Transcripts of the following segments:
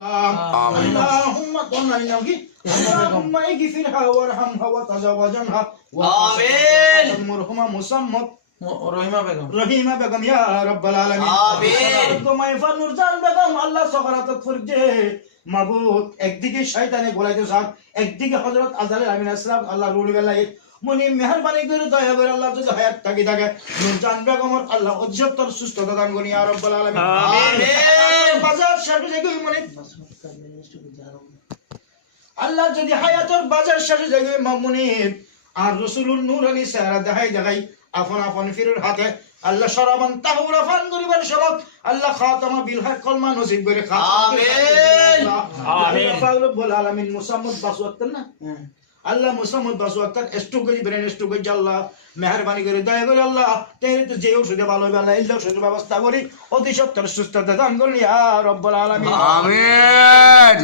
اللهم قلنا لنبي اللهم اغفرها وارحمها وتزوج عنها وامرهما مسمى রহিমা বেগম ইয়া রাব্বাল আলামিন আমিন তোমায় ফানুরজান বেগম আল্লাহ সগরাত ফরজে মাবুদ একদিকে শয়তানে গোলাইতে সাথ একদিকে হযরত আজরাইল আলাইহিস সালাম আল্লাহ রুল গলাই মনি মেহেরবানি করে দয়া করে আল্লাহ যদি হায়াত থাকি থাকে নুরজান বেগমর আল্লাহ অজ্জতর সুস্থতা দান করি ইয়া রাব্বাল আলামিন আমিন বাজার শেষে যাই মনি আল্লাহ যদি হায়াতর বাজার শেষে যাই মামুনির আর রাসূলুর নূরানি সারা দেখাই দেখাই আপন আপন ফিরুর হাতে আল্লাহ শরাবান তাহুরা ফান করিবার সবক আল্লাহ খাতামা বিল হক কলমা নসিব করে আমিন আমিন রব্বুল আলামিন মুসাম্মদ বাসওয়াত না আল্লাহ মুসাম্মদ বাসওয়াত এস্টু করি ব্রেন এস্টু করি আল্লাহ মেহেরবানি করে দয়া করে আল্লাহ তেরে তো যে ওষুধে ভালো হবে আল্লাহ ইল্লাহ ওষুধের ব্যবস্থা করি অতি সত্তর সুস্থতা দান করুন ইয়া রব্বুল আলামিন আমিন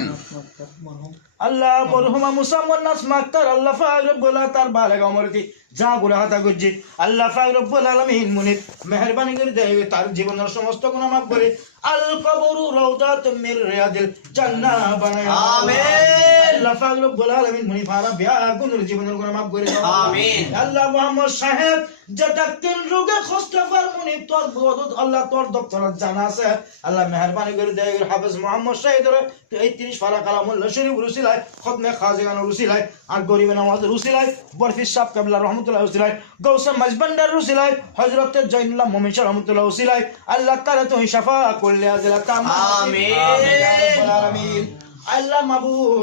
আল্লাহ মরহুমা মুসাম্মদ নাসমা আক্তার আল্লাহ পাক রব্বুল তার বালেগা উমরতি যা গুনাহ হাতা গজ্জি আল্লাহ পাক রব্বুল আলামিন মুনিত মেহেরবানি করে দেয় তার জীবনের সমস্ত গুনাহ মাফ করে আল কবরু রাউদাতুম মির রিয়াদিল জান্নাহ বানায় আমিন আল্লাহ পাক রব্বুল আলামিন মুনি ফারা বিয়া গুনার জীবনের গুনাহ মাফ করে দাও আমিন আল্লাহ মুহাম্মদ সাহেব যেটা তিন রোগে খোস্টফার মুনি তোর বদত আল্লাহ তোর দপ্তরত জানা আছে আল্লাহ মেহেরবানি করে দেয় হাফেজ মুহাম্মদ সাহেবের এই 30 পারা কালামুল্লাহ শরীফ রুসিলায় খতমে খাজিগান রুসিলায় আর গরিব নওয়াজ রুসিলায় বরফি সাহেব কাবলা রহমাতুল্লাহ রুসিলায় গৌসা মজবন্দার রুসিলায় হযরত জয়নুল্লাহ মুমিন রহমাতুল্লাহ রুসিলায় আল্লাহ তাআলা তুমি শাফা করলে আজলা তাম আমিন আল্লাহ মাবুদ